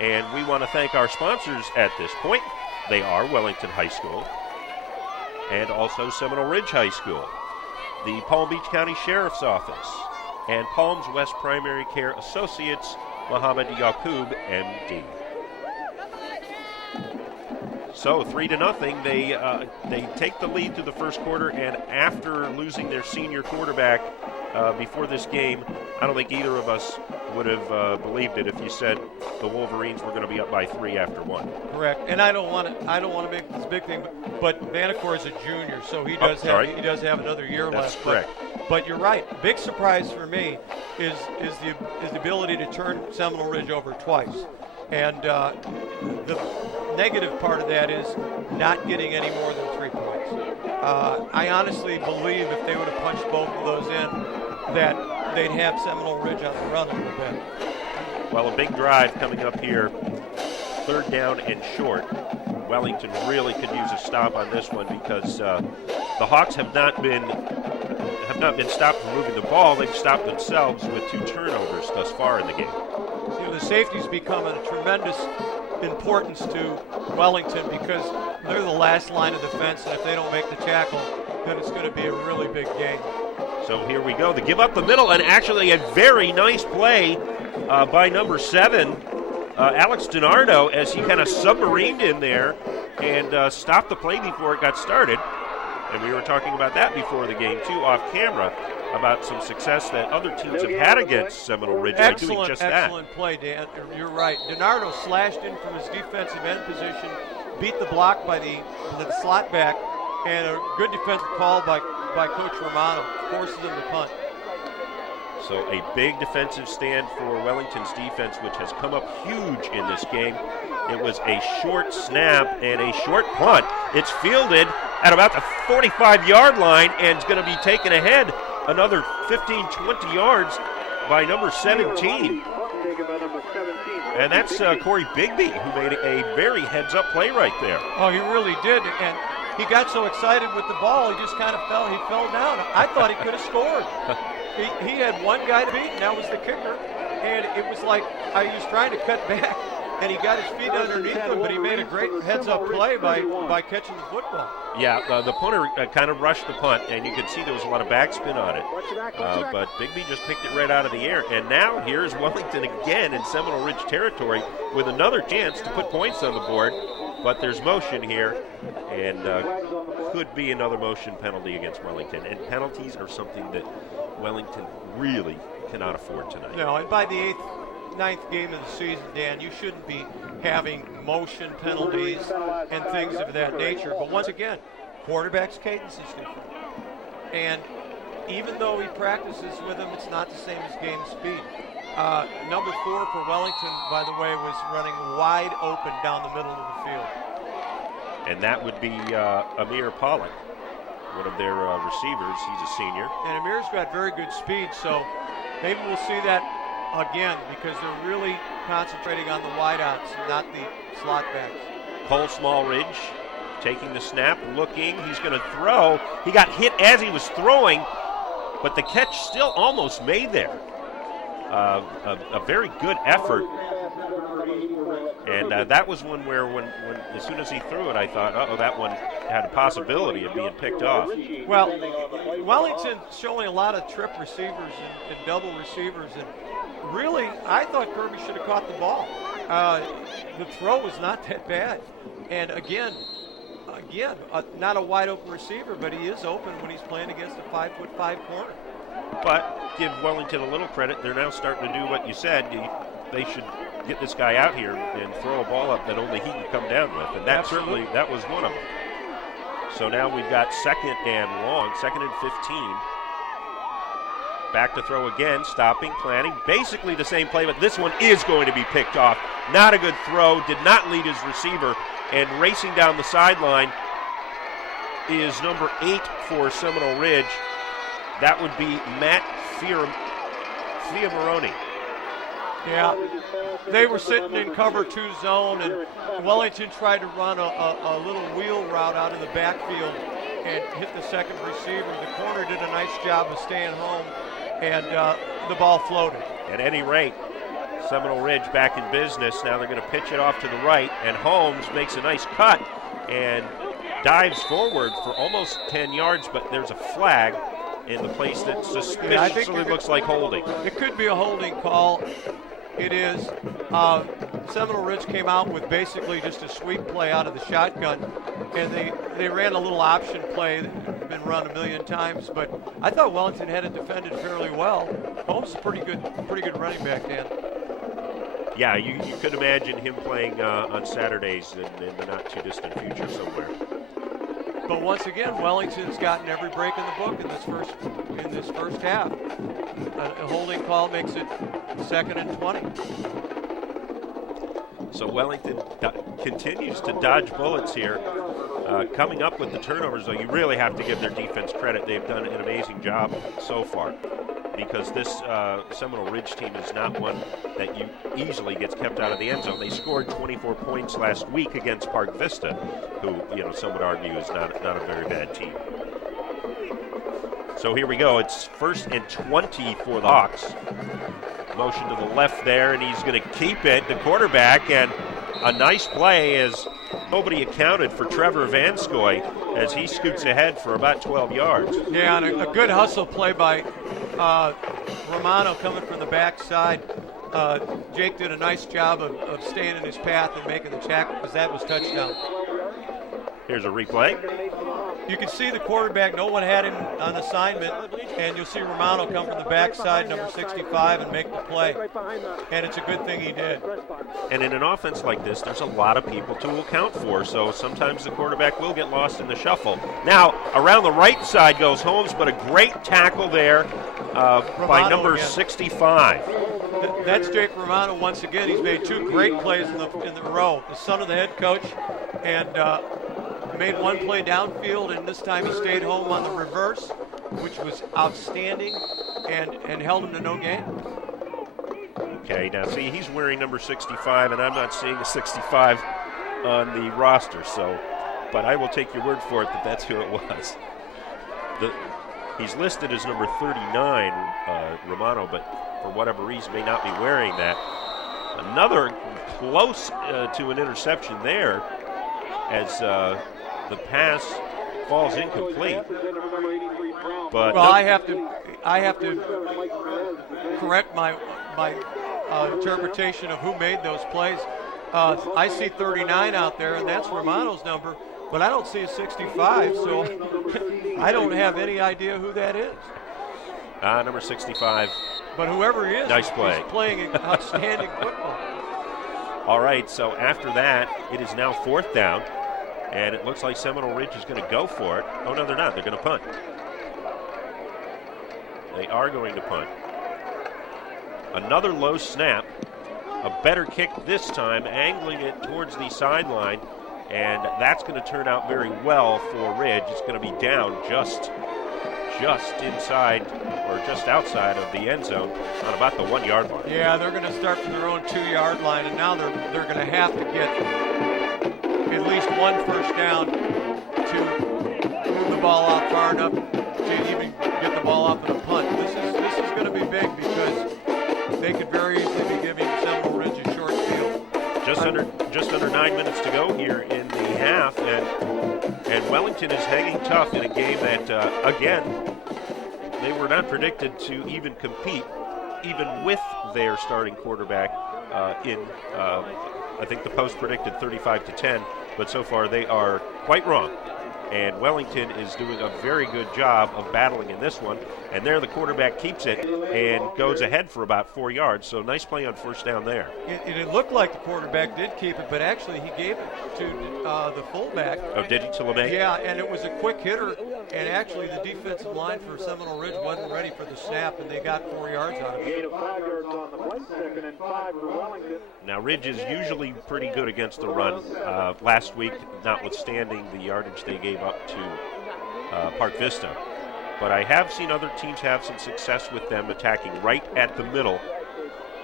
And we want to thank our sponsors at this point. They are Wellington High School and also Seminole Ridge High School, the Palm Beach County Sheriff's Office, and Palms West Primary Care Associates, Muhammad Yaqub, MD. So 3-0, they take the lead through the first quarter, and after losing their senior quarterback before this game, I don't think either of us would have believed it if you said the Wolverines were going to be up by 3 after 1. Correct, and I don't want to make this big thing, but Vanacore is a junior, so he does have another year left. That's correct. But you're right. Big surprise for me is the ability to turn Seminole Ridge over twice, and the negative part of that is not getting any more than 3 points. I honestly believe if they would have punched both of those in, that they'd have Seminole Ridge on the run a little bit. Well, a big drive coming up here, 3rd down and short. Wellington really could use a stop on this one because the Hawks have not been stopped from moving the ball. They've stopped themselves with 2 turnovers thus far in the game. You know, the safety's become a tremendous importance to Wellington because they're the last line of defense, and if they don't make the tackle, then it's going to be a really big game. So here we go. They give up the middle, and actually a very nice play by number 7, Alex DiNardo, as he kind of submarined in there and stopped the play before it got started. And we were talking about that before the game, too, off camera, about some success that other teams have had against Seminole Ridge by doing just that. Excellent play, Dan. You're right. DiNardo slashed in from his defensive end position, beat the block by the slot back, and a good defensive call by Coach Romano forces him to punt. So a big defensive stand for Wellington's defense, which has come up huge in this game. It was a short snap and a short punt. It's fielded at about the 45-yard line and is going to be taken ahead another 15, 20 yards by number 17. And that's Corey Bigby, who made a very heads-up play right there. Oh, he really did. And he got so excited with the ball, he just kind of fell. He fell down. I thought he could have scored. He had one guy to beat, and that was the kicker. And it was like I was trying to cut back, and he got his feet underneath him, but he made a great heads-up play by catching the football. Yeah, the punter kind of rushed the punt, and you could see there was a lot of backspin on it. But Bigby just picked it right out of the air. And now here's Wellington again in Seminole Ridge territory with another chance to put points on the board. But there's motion here, and could be another motion penalty against Wellington. And penalties are something that Wellington really cannot afford tonight. No, and by the ninth game of the season, Dan, you shouldn't be having motion penalties and things of that nature. But once again, quarterback's cadence is different. And even though he practices with him, it's not the same as game speed. Number 4 for Wellington, by the way, was running wide open down the middle of the field. And that would be Amir Pollock, one of their receivers. He's a senior. And Amir's got very good speed, so maybe we'll see that again because they're really concentrating on the wideouts, not the slot backs. Cole Smallridge taking the snap, looking. He's going to throw. He got hit as he was throwing, but the catch still almost made there. A very good effort. And that was one where when as soon as he threw it, I thought, uh-oh, that one had a possibility of being picked off. Well, Wellington showing a lot of trip receivers and double receivers, and really, I thought Kirby should have caught the ball. The throw was not that bad. And again, not a wide open receiver, but he is open when he's playing against a 5'5" corner. But give Wellington a little credit. They're now starting to do what you said. They should get this guy out here and throw a ball up that only he can come down with. And that certainly, that was one of them. So now we've got 2nd and long, 2nd and 15. Back to throw again, stopping, planting. Basically the same play, but this one is going to be picked off. Not a good throw, did not lead his receiver. And racing down the sideline is number 8 for Seminole Ridge. That would be Matt Fiamaroni. Yeah, they were sitting in cover 2 zone, and Wellington tried to run a little wheel route out of the backfield and hit the second receiver. The corner did a nice job of staying home, and the ball floated. At any rate, Seminole Ridge back in business. Now they're going to pitch it off to the right, and Holmes makes a nice cut and dives forward for almost 10 yards, but there's a flag in the place that suspiciously looks like holding. It could be a holding call. It is. Seminole Ridge came out with basically just a sweep play out of the shotgun, and they ran a little option play that's been run a million times, but I thought Wellington had it defended fairly well. Holmes is a pretty good running back, Dan. Yeah, you could imagine him playing on Saturdays in the not-too-distant future somewhere. But once again, Wellington's gotten every break in the book in this first half. A holding call makes it 2nd and 20. So Wellington continues to dodge bullets here. Coming up with the turnovers, though, you really have to give their defense credit. They've done an amazing job so far, because this Seminole Ridge team is not one that you easily gets kept out of the end zone. They scored 24 points last week against Park Vista, who, some would argue is not a very bad team. So here we go. It's 1st and 20 for the Hawks. Motion to the left there, and he's going to keep it, the quarterback, and a nice play as nobody accounted for Trevor Vanskoy as he scoots ahead for about 12 yards. Yeah, and a good hustle play by Romano coming from the backside. Jake did a nice job of staying in his path and making the tackle, because that was touchdown. Here's a replay. You can see the quarterback, no one had him on assignment, and you'll see Romano come from the backside, number 65, and make the play. And it's a good thing he did. And in an offense like this, there's a lot of people to account for, so sometimes the quarterback will get lost in the shuffle. Now, around the right side goes Holmes, but a great tackle there by number 65. That's Jake Romano once again. He's made 2 great plays in the row. The son of the head coach, and made 1 play downfield, and this time he stayed home on the reverse, which was outstanding, and held him to no gain. Okay, now see, he's wearing number 65, and I'm not seeing a 65 on the roster, but I will take your word for it that that's who it was. He's listed as number 39, Romano, but for whatever reason may not be wearing that. Another close to an interception there, as the pass falls incomplete. But well, I have to correct my interpretation of who made those plays. I see 39 out there, and that's Romano's number, but I don't see a 65, so I don't have any idea who that is. Number 65. But whoever he is, nice play. He's playing outstanding football. All right, so after that, it is now 4th down, and it looks like Seminole Ridge is going to go for it. Oh, no, they're not. They're going to punt. They are going to punt. Another low snap. A better kick this time, angling it towards the sideline, and that's going to turn out very well for Ridge. It's going to be down just inside or just outside of the end zone on about the 1 yard line. Yeah, they're going to start from their own 2 yard line, and now they're going to have to get at least 1 first down to move the ball out far enough to even get the ball off of the punt. This is going to be big, because they could very easily be giving Seminole Ridge a short field. Just under 9 minutes to go here in the half, and Wellington is hanging tough in a game that, again, they were not predicted to even compete, even with their starting quarterback I think the Post predicted 35-10, but so far they are quite wrong. And Wellington is doing a very good job of battling in this one. And there the quarterback keeps it and goes ahead for about 4 yards. So nice play on first down there. It looked like the quarterback did keep it, but actually he gave it to the fullback. Oh, did he, to LeMay? Yeah, and it was a quick hitter. And actually the defensive line for Seminole Ridge wasn't ready for the snap, and they got 4 yards out of it. Now Ridge is usually pretty good against the run. Last week, notwithstanding the yardage they gave up to Park Vista. But I have seen other teams have some success with them attacking right at the middle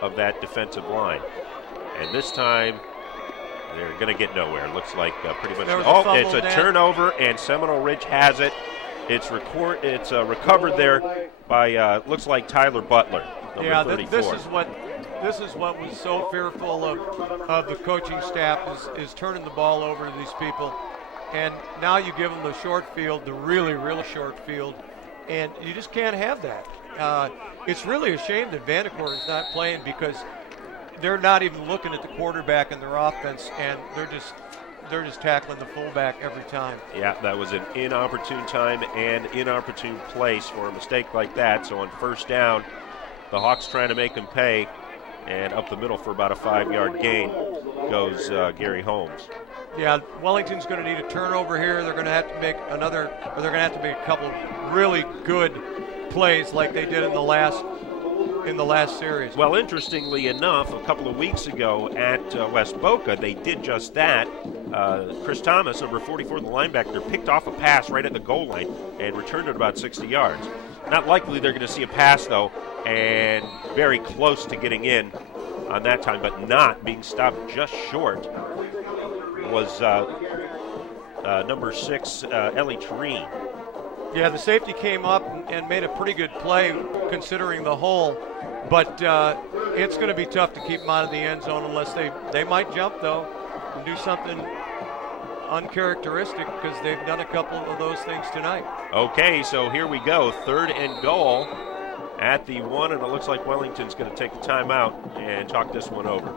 of that defensive line. And this time, they're going to get nowhere. Looks like pretty much. Oh, it's a turnover, and Seminole Ridge has it. It's recovered there by looks like Tyler Butler, number 34. This is what this is what was so fearful of the coaching staff is turning the ball over to these people. And now you give them the short field, the really, really short field, and you just can't have that. It's really a shame that Vandercourt is not playing because they're not even looking at the quarterback in their offense, and they're just tackling the fullback every time. Yeah, that was an inopportune time and inopportune place for a mistake like that. So on first down, the Hawks trying to make them pay, and up the middle for about a 5-yard gain goes Gary Holmes. Yeah, Wellington's going to need a turnover here. They're going to have to make a couple really good plays like they did in the last series. Well, interestingly enough, a couple of weeks ago at West Boca, they did just that. Chris Thomas, number 44, the linebacker, picked off a pass right at the goal line and returned it about 60 yards. Not likely they're going to see a pass, though, and very close to getting in on that time, but not being stopped just short was number 6, Ellie Tureen. Yeah, the safety came up and made a pretty good play considering the hole, but it's going to be tough to keep them out of the end zone unless they might jump, though, and do something uncharacteristic because they've done a couple of those things tonight. Okay, so here we go, 3rd and goal at the 1, and it looks like Wellington's going to take a timeout and talk this one over.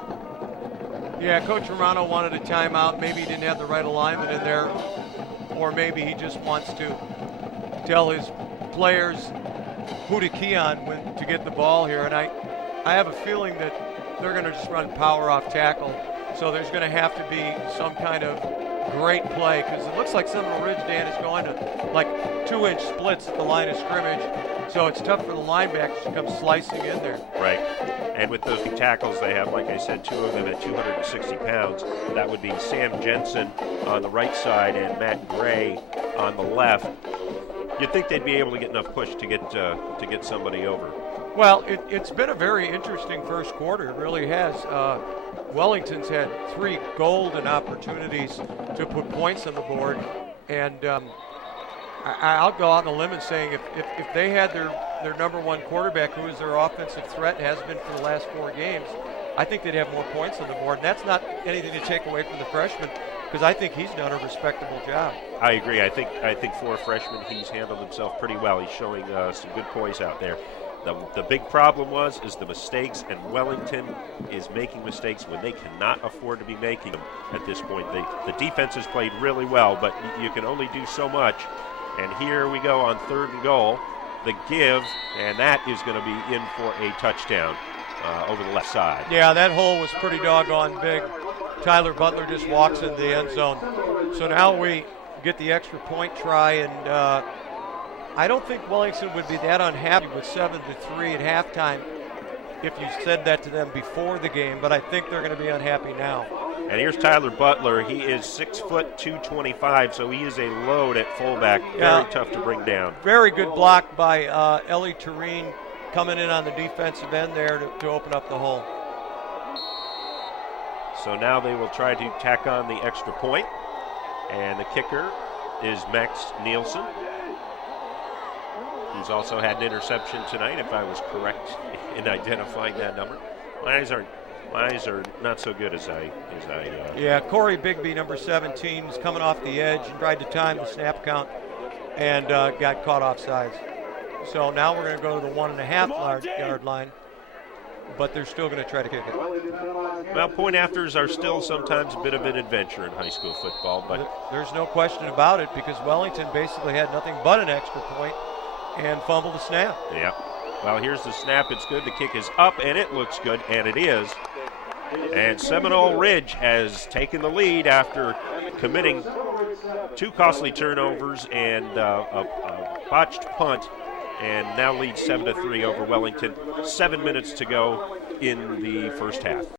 Yeah, Coach Romano wanted a timeout. Maybe he didn't have the right alignment in there, or maybe he just wants to tell his players who to key on when to get the ball here. And I have a feeling that they're going to just run power off tackle. So there's going to have to be some kind of great play because it looks like Seminole Ridge, Dan, is going to like 2-inch splits at the line of scrimmage. So it's tough for the linebackers to come slicing in there. Right. And with those tackles, they have, like I said, 2 of them at 260 pounds. That would be Sam Jensen on the right side and Matt Gray on the left. You'd think they'd be able to get enough push to get somebody over. Well, it's been a very interesting first quarter. It really has. Wellington's had 3 golden opportunities to put points on the board, and I'll go out on a limb and saying if they had their number 1 quarterback, who is their offensive threat, has been for the last 4 games, I think they'd have more points on the board. And that's not anything to take away from the freshman, because I think he's done a respectable job. I agree. I think for a freshman, he's handled himself pretty well. He's showing some good poise out there. The big problem is the mistakes, and Wellington is making mistakes when they cannot afford to be making them at this point. The defense has played really well, but you can only do so much. And here we go on 3rd and goal. The give, and that is going to be in for a touchdown over the left side. Yeah, that hole was pretty doggone big. Tyler Butler just walks into the end zone. So now we get the extra point try, and I don't think Wellington would be that unhappy with 7-3 at halftime if you said that to them before the game, but I think they're going to be unhappy now. And here's Tyler Butler. He is 6 foot 225, so he is a load at fullback. Very tough to bring down. Very good block by Ellie Tureen coming in on the defensive end there to open up the hole. So now they will try to tack on the extra point, and the kicker is Max Nielsen, who's also had an interception tonight, if I was correct in identifying that number. My eyes are not so good as I. Yeah, Corey Bigby, number 17, is coming off the edge and tried to time the snap count and got caught offsides. So now we're going to go to the 1.5 yard line, but they're still going to try to kick it. Well, point afters are still sometimes a bit of an adventure in high school football, but there's no question about it because Wellington basically had nothing but an extra point and fumbled the snap. Yeah. Well, here's the snap. It's good. The kick is up, and it looks good, and it is. And Seminole Ridge has taken the lead after committing 2 costly turnovers and a botched punt, and now leads 7-3 over Wellington. 7 minutes to go in the first half.